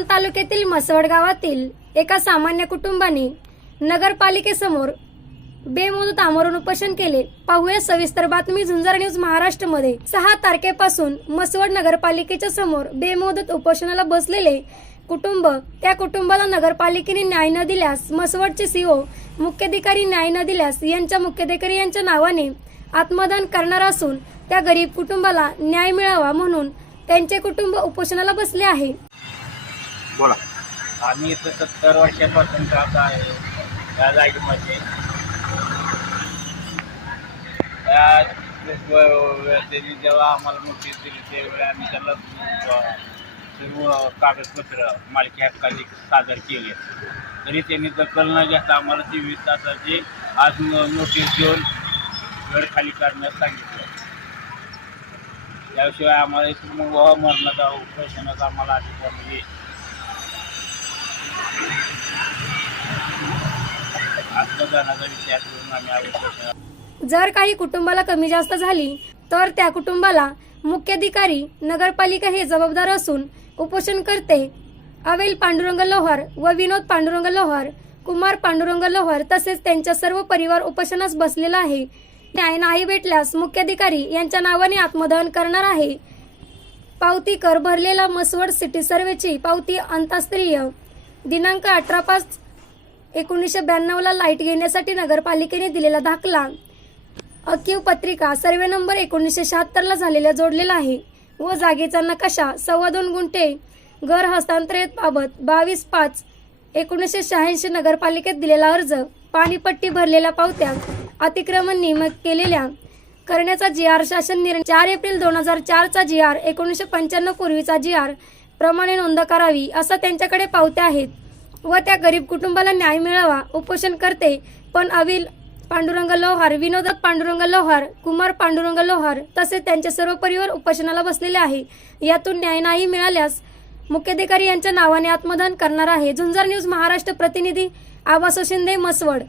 तालुक्यातील मसवड गावातील एका सामान्य कुटुंबाने नगरपालिकेसमोर बेमुदत आमरण उपोषण केले. पाहूया सविस्तर बातमी झुंजार न्यूज महाराष्ट्रमध्ये. सहा तारखेपासून मसवड नगरपालिकेच्या समोर बेमुदत उपोषणाला बसलेले कुटुंब त्या कुटुंबाला नगरपालिकेने न्याय न दिल्यास मसवडचे सीओ मुख्याधिकारी न्याय न दिल्यास यांच्या मुख्याधिकारी यांच्या नावाने आत्मदान करणार असून त्या गरीब कुटुंबाला न्याय मिळावा म्हणून त्यांचे कुटुंब उपोषणाला बसले आहे. बोला. आम्ही इथं सत्तर वर्षापासून राहत आहे या जागेमध्ये. त्या त्यांनी जेव्हा आम्हाला नोटीस दिली त्यावेळी आम्ही त्याला सर्व कागदपत्र मालकी हक्काची सादर केले. तरी त्यांनी दखल न घेता आम्हाला चोवीस तासाची आज नोटीस देऊन घर खाली करण्यास सांगितलं. त्याशिवाय आम्हाला इथून मग मरणाचा उपोषणाचा आम्हाला अधिकार येईल आत्मदानाचा विचार करून आम्ही जर काही कुटुंबाला कमी जास्त झाली तर त्या कुटुंबाला मुख्याधिकारी नगरपालिका हे जबाबदार असून उपोषण करते अवेल पांडुरंग लोहार व विनोद पांडुरंग लोहार कुमार पांडुरंग लोहार तसेच त्यांच्या सर्व परिवार उपोषणास बसलेला आहे. न्याय नाही भेटल्यास मुख्याधिकारी यांच्या नावाने आत्मदहन करणार आहे. पावती कर भरलेला मसवड सिटी सर्वेची पावती अंतस्त्रीय. दिनांक अठरा पाच एकोणीसशे ब्याण्णवला लाइट घेण्यासाठी नगरपालिकेने दिलेला दाखला. अकीव पत्रिका सर्वे नंबर एकोणीसशे शहात्तरला झालेला जोडलेला आहे. व जागेचा नकाशा सव्वा दोन गुंठे. घर हस्तांतरित बाबत बावीस पाच एकोणीसशे शहाऐंशी नगरपालिकेत दिलेला अर्ज. पाणीपट्टी भरलेल्या पावत्या अतिक्रमण नियमक केलेल्या. करण्याचा जी आर शासन निर्णय चार एप्रिल दोन हजार चारचा जी आर एकोणीसशे पंच्याण्णव पूर्वीचा जी आर. प्रमाणे नोंद करावी असा त्यांच्याकडे पावत्या आहेत. व त्या गरीब कुटुंबाला न्याय मिळावा उपोषण करते. पण अविल पांडुरंग लोहार विनोद पांडुरंग लोहार कुमार पांडुरंग लोहार तसेच त्यांचे सर्व परिवार उपोषणाला बसलेले आहे. यातून न्याय नाही मिळाल्यास मुख्याधिकारी यांच्या नावाने आत्मदान करणार आहे. झुंजार न्यूज महाराष्ट्र प्रतिनिधी आबासो शिंदे मसवड